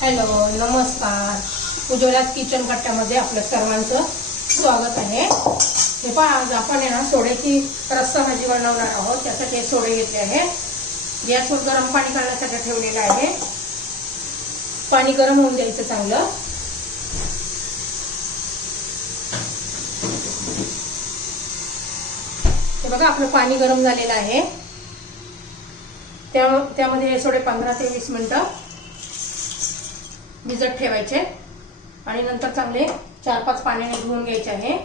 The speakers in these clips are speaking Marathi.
हॅलो नमस्कार. उज्ज्वलाच किचन कट्ट्यामध्ये आपल्या सर्वांचं स्वागत आहे. हे पहा आज आपण आहे ना सोड्याची रस्सा भाजी बनवणार आहोत. त्यासाठी हे सोडे घेतले आहे. गॅसवर गरम पाणी करण्यासाठी ठेवलेलं आहे. पाणी गरम होऊन द्यायचं चांगलं. हे बघा आपलं पाणी गरम झालेलं आहे. त्या त्यामध्ये हे सोडे पंधरा ते वीस मिनिटं भिजत ठेवायचे. आणि नंतर चांगले चार पाच पाण्याने धुवून घ्यायचे आहे.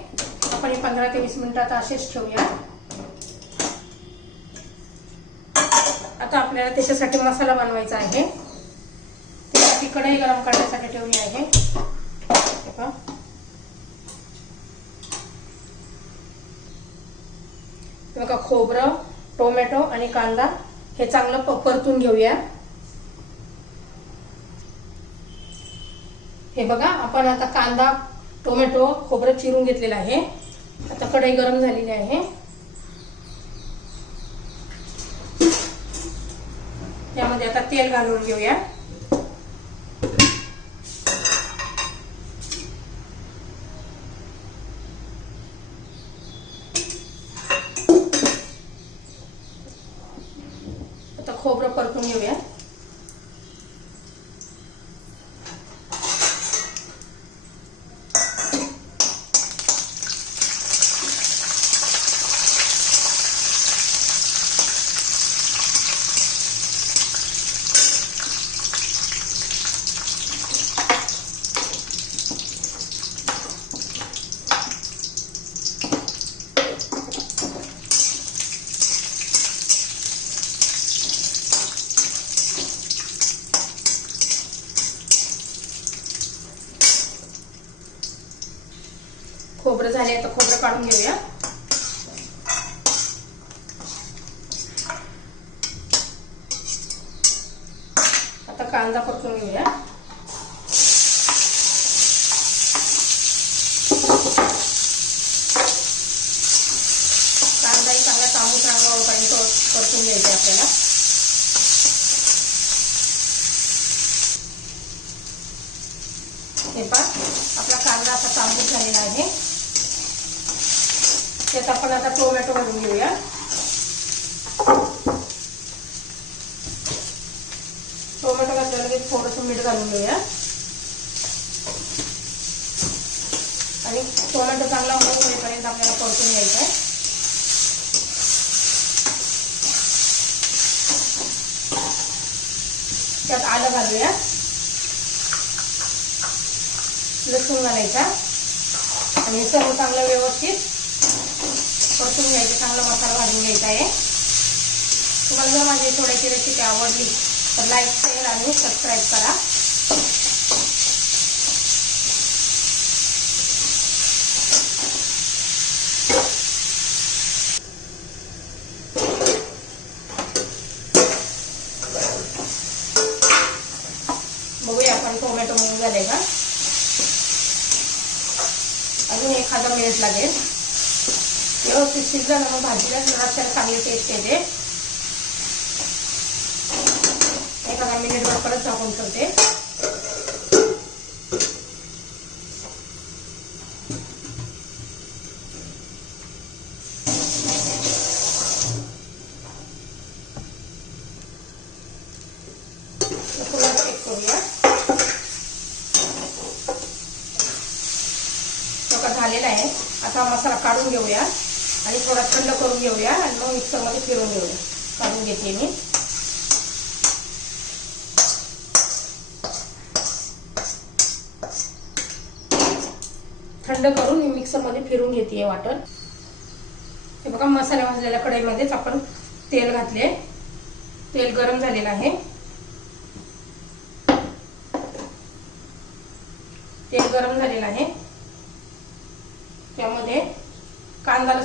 आपण हे पंधरा ते वीस मिनिटात असेच ठेवूया. आता आपल्याला त्याच्यासाठी मसाला बनवायचा आहे. त्यासाठी कढई गरम करण्यासाठी ठेवली आहे. बघा खोबरं टोमॅटो आणि कांदा हे चांगलं प- परतून घेऊया. हे बघा आपण आता कांदा टोमॅटो खोबरं चिरून घेतलेलं आहे. आता कढई गरम झालेली आहे. त्यामध्ये आता तेल घालून घेऊया आता खोबरं परतून घेऊया खोबरं झाले आता खोबरं काढून घेऊया. आता कांदा परतून घेऊया. कांदाही चांगला तांबूस रंगापर्यंत परतून घ्यायचा आपल्याला. हे पहा आपला कांदा असा तांबूस झालेला आहे. त्यात आपण आता टोमॅटो घालून घेऊया. टोमॅटो घातल्यावर लगेच थोडंसं मीठ घालून घेऊया. आणि टोमॅटो चांगला मऊ होईपर्यंत आपल्याला परतून घ्यायचा आहे. त्यात आलं घालूया. लसूण घालायचा. आणि सर्व चांगलं व्यवस्थित परतून घ्यायचं चांगला मसाला भाजून घ्यायचा आहे. तुम्हाला जर माझी थोड्याची रेसिपी आवडली तर लाईक शेअर आणि सबस्क्राईब करा. बघूया आपण टोमॅटो मग झाले का? अजून एखादा मिनिट लागेल. व्यवस्थित शिजलं ना मग भाजीला जरा चांगली टेस्ट येते. एखादा मिनिटभर परत झाकून ठेवते. झालेला आहे. आता मसाला काढून घेऊया. आणि थोडा थंड करून घेऊया आणि मग मिक्सरमध्ये फिरून घेऊया. काढून घेते मी. थंड करून मी मिक्सरमध्ये फिरून घेते वाटण. हे बघा मसाला भाजलेल्या कढईमध्येच आपण तेल घातले. तेल गरम झालेलं आहे. तेल गरम झालेलं आहे.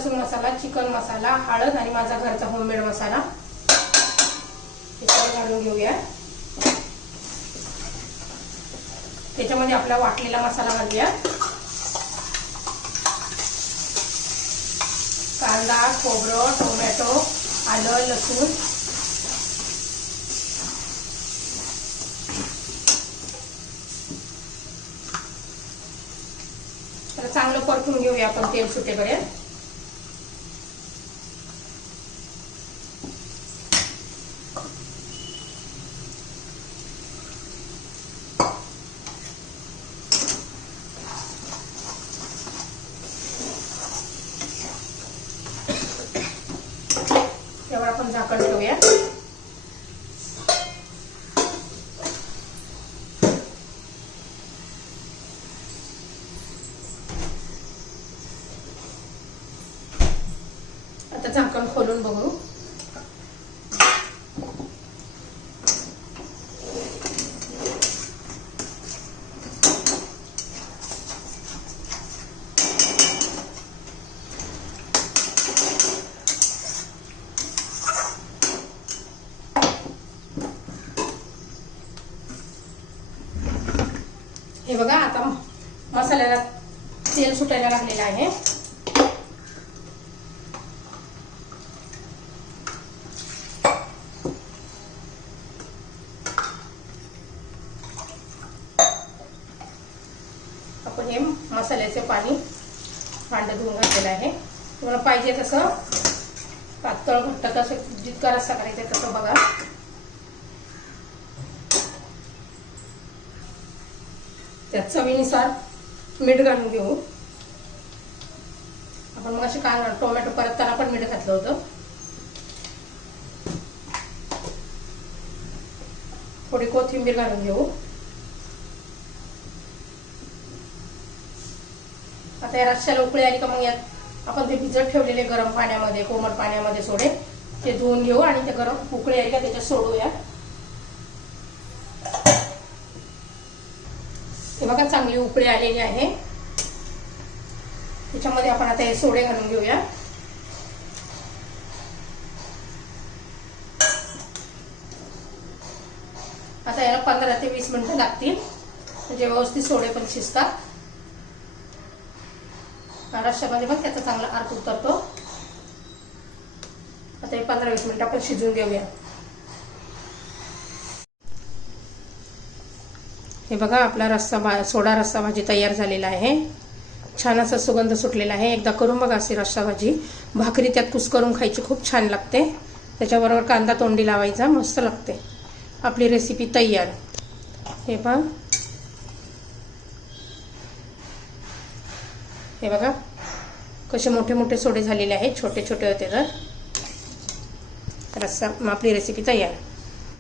लसूण मसाला चिकन मसाला हळद आणि माझा घरचा होममेड मसाला. घालून घेऊया. त्याच्यामध्ये आपला वाटलेला मसाला घालूया. कांदा खोबरं टोमॅटो आलं लसूण. तर चांगलं परतून घेऊया आपण तेल सुटेपर्यंत. त्यावर आपण झाकण ठेवूया. आता झाकण खोलून बघू. हे बघा आता मसाल्याला तेल सुटायला लागलेलं आहे. आपण हे मसाल्याचे पाणी भांड धुवून घातलेलं आहे. तुम्हाला पाहिजे तसं पातळ घट्ट कसं जितका रस्सा करायचा तसं बघा. त्यात चवीनुसार मीठ घालून घेऊ. आपण मग असे कांदा टोमॅटो परतताना पण मीठ घातलं होतं. थोडी कोथिंबीर घालून घेऊ. आता या रश्याला उकळी आली का मग यात आपण ते भिजत ठेवलेले गरम पाण्यामध्ये कोमट पाण्यामध्ये सोडे. ते धुवून घेऊ आणि ते गरम उकळी आली का त्याच्यात सोडूया. हे बघा चांगली उकळी आलेली आहे. त्याच्यामध्ये आपण आता हे सोडे घालून घेऊया. आता याला पंधरा ते वीस मिनिटं लागतील. म्हणजे व्यवस्थित सोडे पण शिजतात. महाराष्ट्रामध्ये पण त्याचा चांगला अर्क उतरतो. आता हे पंधरा वीस मिनिटं आपण शिजून घेऊया. हे बघा आपला रस्सा भा सोडा रस्सा भाजी तयार झालेला आहे. छान असा सुगंध सुटलेला आहे. एकदा करून बघा अशी रस्सा भाजी. भाकरी त्यात कुस करून खायची खूप छान लागते. त्याच्याबरोबर कांदा तोंडी लावायचा मस्त लागते. आपली रेसिपी तयार. हे बघा हे बघा. कसे मोठे मोठे सोडे झालेले आहेत. छोटे छोटे होते तर. रस्सा आपली रेसिपी तयार.